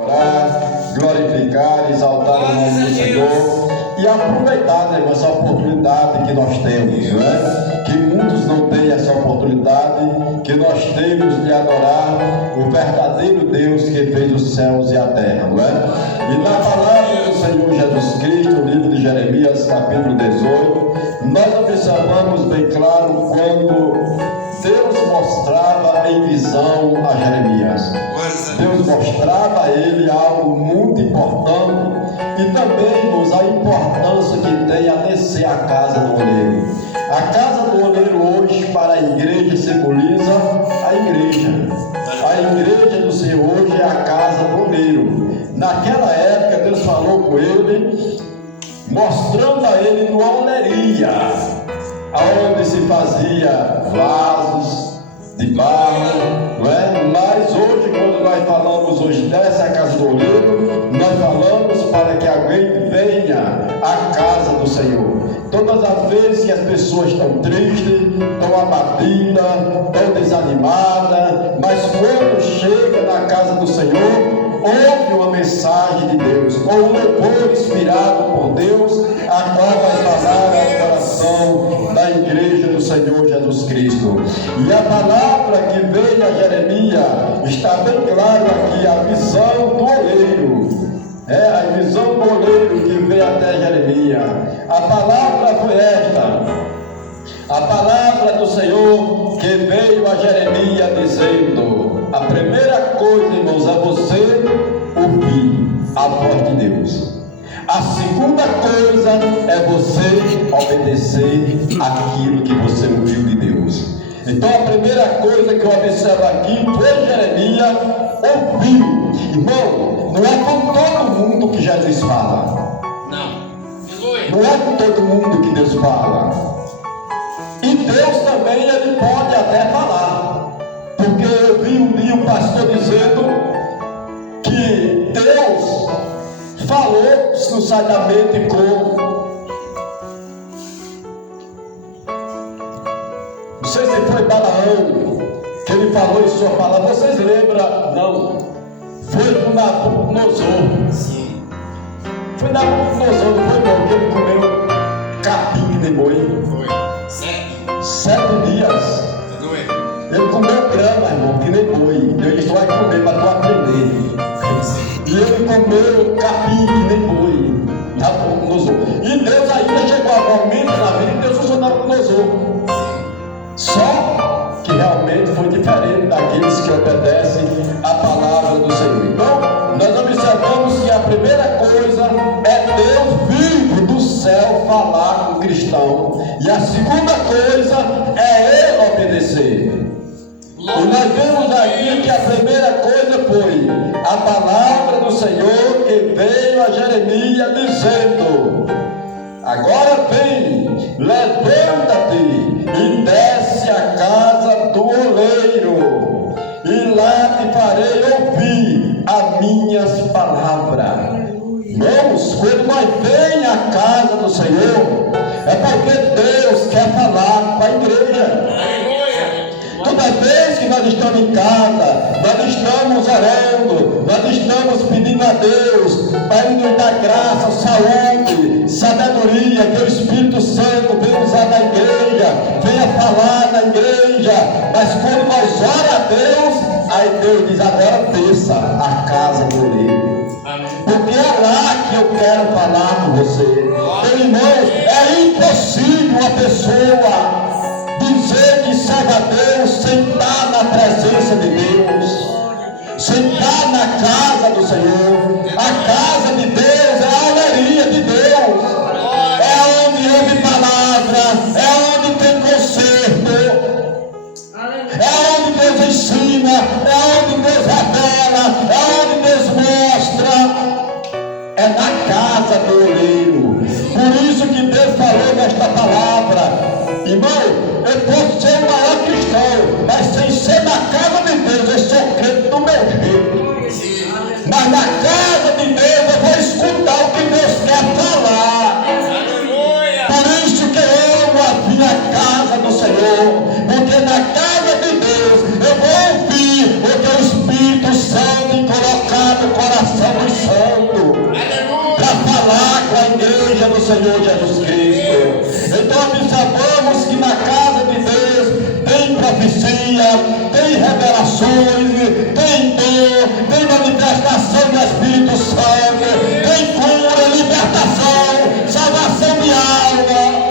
Orar, glorificar, exaltar o nome do Senhor e aproveitar, né, essa oportunidade que nós temos, né? Que muitos não têm essa oportunidade, que nós temos de adorar o verdadeiro Deus que fez os céus e a terra, não é? E na palavra do Senhor Jesus Cristo, no livro de Jeremias, capítulo 18, nós observamos bem claro quando Deus mostrava em visão a Jeremias. Deus mostrava a ele algo muito importante e também, irmãos, a importância que tem a descer a casa do oleiro. A casa do oleiro hoje para a igreja simboliza a igreja. A igreja do Senhor hoje é a casa do oleiro. Naquela época Deus falou com ele, mostrando a ele uma oleria, aonde se fazia vasos de barro, não é? Mas hoje, quando nós falamos hoje dessa casa do oleiro, nós falamos para que alguém venha à casa do Senhor. Todas as vezes que as pessoas estão tristes, estão abatidas, estão desanimadas, mas quando chega na casa do Senhor, ouve uma mensagem de Deus, ou um louvor inspirado por Deus, a qual vai falar ao coração da igreja do Senhor Jesus Cristo. E a palavra que veio a Jeremias está bem claro aqui, a visão do oleiro. É a visão do oleiro que veio até Jeremias. A palavra foi esta. A palavra do Senhor que veio a Jeremias dizendo: a primeira coisa, irmãos, é você ouvir a voz de Deus. A segunda coisa é você obedecer aquilo que você ouviu de Deus. Então a primeira coisa que eu observo aqui foi Jeremias ouviu. Irmão, não é com todo mundo que Jesus fala. Não é com todo mundo que Deus fala. E Deus também, ele pode até falar. Porque eu vi um dia um pastor dizendo que Deus falou sucessivamente com, não sei se foi Balaão, que ele falou em sua palavra. Vocês lembram? Não. Foi com Nabucodonosor. Sim. Foi Nabucodonosor, não foi não, que ele comeu capim que nem boi. Foi. 7 dias. Ele comeu grama, irmão, que nem boi. Ele só vai comer para tu aprender. E ele comeu capim que nem boi. Nabucodonosor. E Deus ainda chegou a momento na vida que Deus usou Nabucodonosor. Só que realmente foi diferente daqueles que obedecem a palavra do Senhor. Então, nós observamos que a primeira coisa é Deus vivo do céu falar com o cristão. E a segunda coisa é ele obedecer. E nós vemos aqui que a primeira coisa foi a palavra do Senhor que veio a Jeremias dizendo: agora vem, levanta-te e desce à casa do oleiro, e lá te farei ouvir as minhas palavras. Irmãos, quando nós vem à casa do Senhor, é porque Deus quer falar com a igreja. Toda vez que nós estamos em casa, nós estamos orando, nós estamos pedindo a Deus para nos dar graça, saúde, sabedoria, que o Espírito Santo venha usar na igreja, venha falar na igreja. Mas quando nós oramos a Deus, aí Deus diz: agora desça a casa do oleiro. Porque é lá que eu quero falar com você. Meu irmão, é impossível uma pessoa dizer que serve a Deus sem estar na presença de Deus, sem estar na casa do Senhor. A casa de Deus é a oleria de Deus, é onde ouve palavra, é onde tem conserto, é onde Deus ensina, é onde Deus revela, é onde Deus mostra. É na casa do oleiro. Por isso que Deus falou nesta palavra. Irmão, eu posso ser o maior cristão, mas sem ser na casa de Deus, eu sou crente do meu jeito. Mas na casa de Deus eu vou escutar o que Deus quer falar. Por isso que eu amo vir à casa do Senhor, porque na casa de Deus eu vou ouvir o que o Espírito Santo tem colocado no coração igreja do Senhor Jesus Cristo. Então observamos que na casa de Deus tem profecia, tem revelações, tem dor, tem manifestação do Espírito Santo, tem cura, libertação, salvação de alma.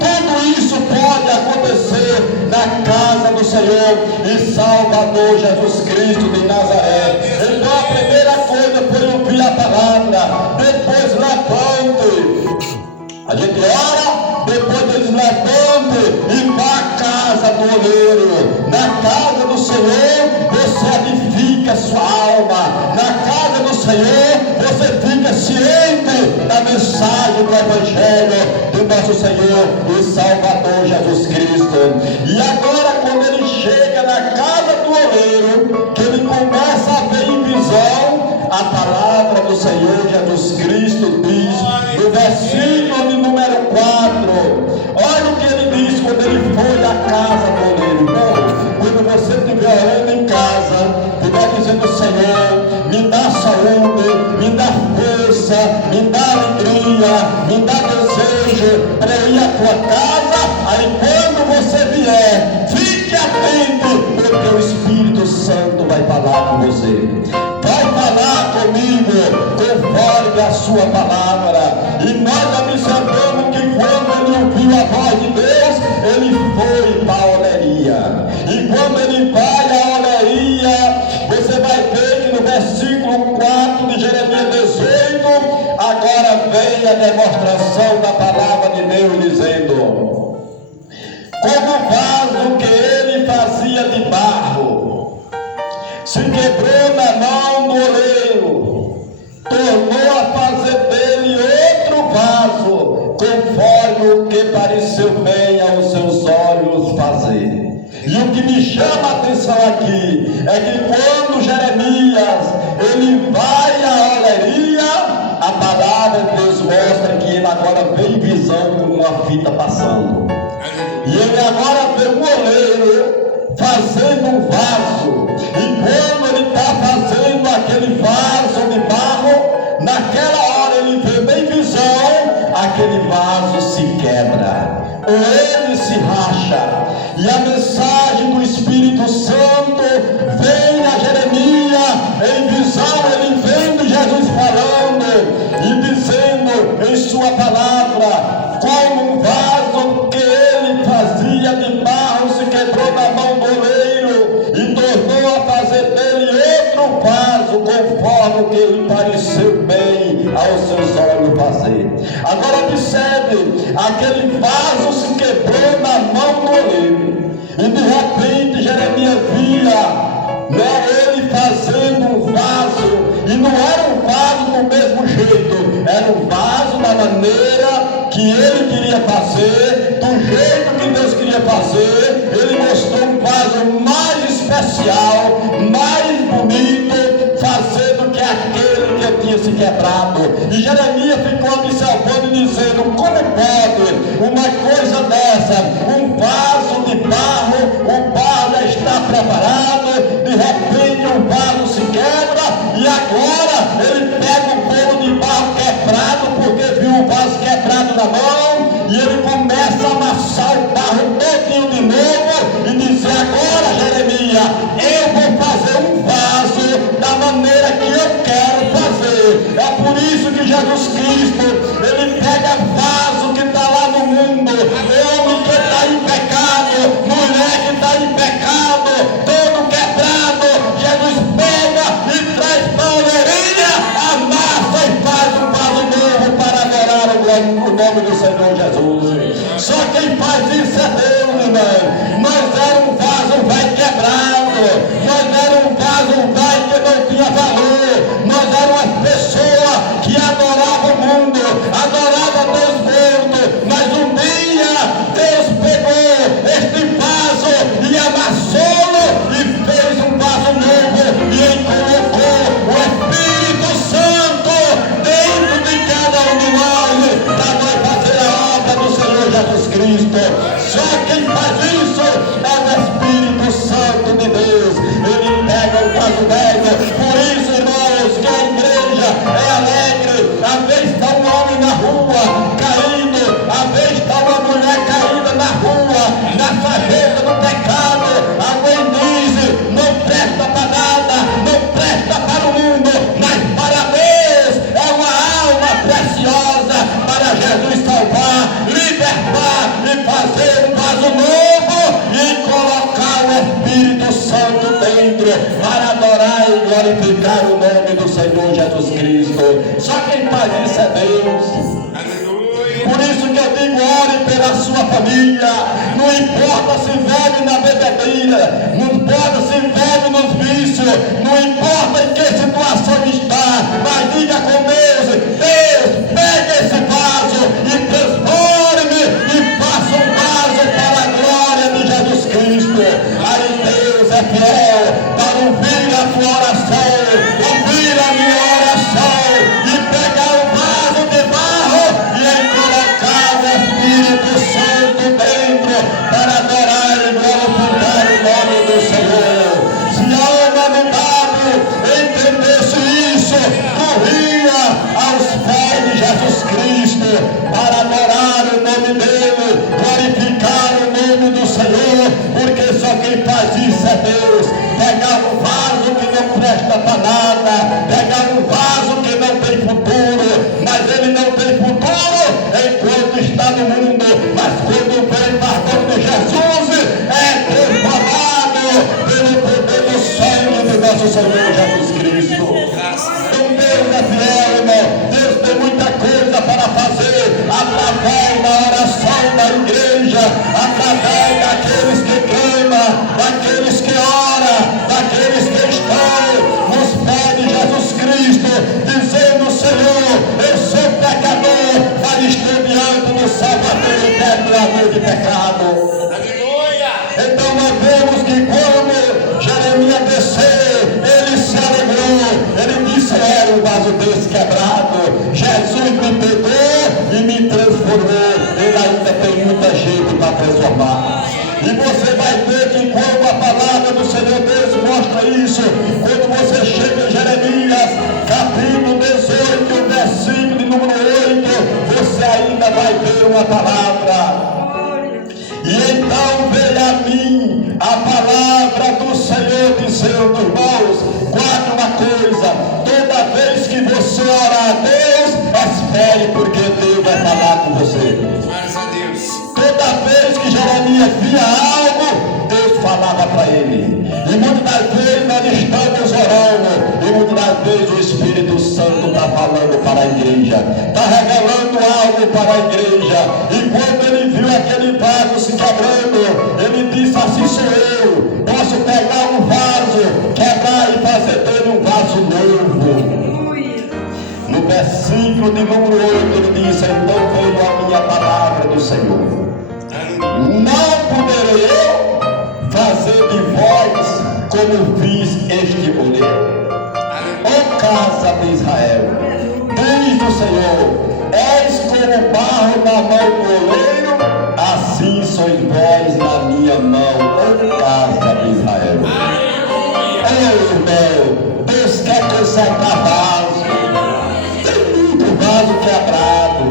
Tudo isso pode acontecer na casa do Senhor e Salvador Jesus Cristo de Nazaré. Então a primeira coisa foi ouvir a palavra, depois levante. A gente ora, depois eles levante e vá à casa do oleiro. Na casa do Senhor você edifica sua alma. Na casa do Senhor você fica ciente da mensagem do Evangelho do nosso Senhor e Salvador Jesus Cristo. E agora quando ele chega na casa do oleiro, que ele começa a ver em visão, a palavra do Senhor Jesus Cristo diz no versículo de número 4, olha o que ele diz quando ele foi à casa do oleiro. Quando você estiver orando em casa, estiver dizendo: Senhor, me dá saúde, me dá força, me dá alegria, me dá desejo para ir à tua casa. Aí quando você vier, fique atento, porque o Espírito Santo vai falar com você, vai falar comigo conforme a sua palavra. E nós observamos que quando ele ouviu a voz de Deus, ele foi para a oleria. E quando ele vai à oleria, você vai ver que no versículo 4 de Jeremias 18, agora vem a demonstração da palavra de Deus dizendo: como o vaso que ele fazia de barro se quebrou na mão do oleiro, tornou a fazer dele outro vaso, conforme o que pareceu bem aos seus olhos fazer. E o que me chama a atenção aqui é que quando Jeremias ele vai à oleria, a palavra de Deus mostra que ele agora vê em visão com uma fita passando. E ele agora vê um oleiro fazendo um vaso. E quando ele está fazendo aquele vaso de barro, naquela hora ele vê bem visão, aquele vaso se quebra, ou ele se racha. E a mensagem do Espírito Santo vem a Jeremias em visão, ele vendo Jesus falando e dizendo em sua palavra: como um vaso que ele fazia de barro se quebrou na mão do oleiro e tornou a fazer dele outro vaso, conforme o que lhe pareceu bem aos seus olhos fazer. Agora observe, aquele vaso se quebrou na mão do oleiro, e de repente Jeremias via ele fazendo um vaso, e não era um vaso do mesmo jeito, era um vaso da maneira que ele queria fazer, do jeito que Deus queria fazer. Ele mostrou um vaso mais especial, mais bonito, fazendo que aquele que tinha se quebrado. E Jeremias ficou observando e dizendo: como pode uma coisa dessa, um vaso de barro, o barro já está preparado, de repente o vaso se quebra, e agora ele pega o bolo de barro quebrado, porque viu o vaso quebrado na mão, e ele começa a amassar o barro todinho de novo e dizer: agora Jeremias, eu vou fazer um vaso da maneira que eu quero fazer. É por isso que Jesus Cristo, ele pega vaso que está lá no mundo, homem que está em pecado, mulher que está em pecado, todo quebrado, Jesus pega e traz para a oleria, amassa e faz um vaso novo para adorar o nome do Senhor Jesus. Só quem faz isso é Deus, irmão. nome do Senhor Jesus Cristo. Só quem faz isso é Deus. Por isso que eu digo, ore pela sua família. Não importa se vive na bebedeira, não importa se vive nos vícios, não importa em que situação está, mas diga com Deus: Deus, pega esse vaso e transforme e faça um vaso para a glória de Jesus Cristo. Aí Deus é fiel para ouvir a tua oração, ouvir a minha oração e pegar o vaso de barro e colocar o Espírito Santo dentro para adorar e glorificar o nome do Senhor. Se a humanidade entendesse isso, corria aos pés de Jesus Cristo para adorar o nome dele, glorificar o nome do Senhor, porque só quem faz isso é Deus. Pegar um vaso que não presta para nada, pegar um vaso que não tem futuro, mas ele não tem futuro enquanto está no mundo, mas quando vem perdão de Jesus, é transformado pelo poder do sangue de nosso Senhor Jesus Cristo. Então Deus é fiel, irmão. Deus tem muita coisa para fazer através da oração da igreja, através daqueles que clamam, daqueles que oram, daqueles que estão nos pés de Jesus Cristo, dizendo: Senhor, eu sou pecador, mas estou diante do Salvador e perdoador de pecado. Então nós vemos que quando Jeremias desceu, ele se alegrou, ele disse: era um vaso desse quebrado, Jesus me pegou e me transformou. Ele ainda tem muita gente para transformar. E você vai ver que quando a palavra do Senhor Deus mostra isso, quando você chega em Jeremias, capítulo 18, versículo de número 8, você ainda vai ver uma palavra. E então veio a mim a palavra do Senhor dizendo: irmãos, guarde uma coisa, toda vez que você orar a Deus, espere, porque Deus vai falar com você. Toda vez que Jeremias via algo, Deus falava para ele. E muitas das vezes nós estamos orando, e muitas das vezes o Espírito Santo está falando para a igreja, está revelando algo para a igreja. E quando ele viu aquele vaso se quebrando, ele disse: assim sou eu, posso pegar um vaso, quebrar e fazer dele um vaso novo. No versículo de número 8 ele disse: então veio a minha palavra do Senhor: não poderei eu fazer de vós como fiz este olheiro, ó casa de Israel. Diz o Senhor: és como barro na mão do oleiro, assim sois vós na minha mão, ó casa de Israel. Ei, irmão, Deus quer consertar vaso. Tem muito vaso quebrado,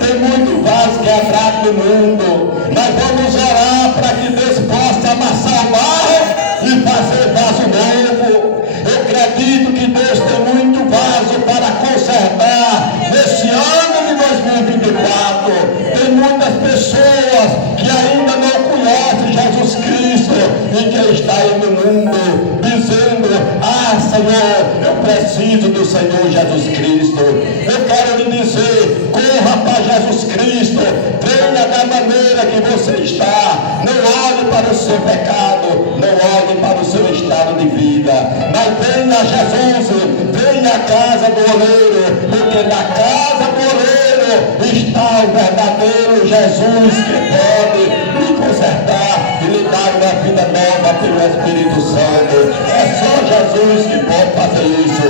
tem muito vaso quebrado no mundo. Nós vamos orar para que Deus possa amassar o barro e fazer vaso novo. Eu acredito que Deus tem muito vaso para consertar nesse ano de 2024. Tem muitas pessoas que ainda não conhecem Jesus Cristo e que está aí no mundo dizendo: ah, Senhor, eu preciso do Senhor Jesus Cristo. Eu quero lhe dizer: corra para Jesus Cristo, venha da maneira que você está. Não olhe para o seu pecado, não olhe para o seu estado de vida, mas venha a Jesus, venha à casa do oleiro, porque na casa do oleiro está o verdadeiro Jesus, que pode lhe consertar e lhe dar uma vida nova pelo Espírito Santo. É só Jesus que pode fazer isso.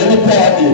Ele pode.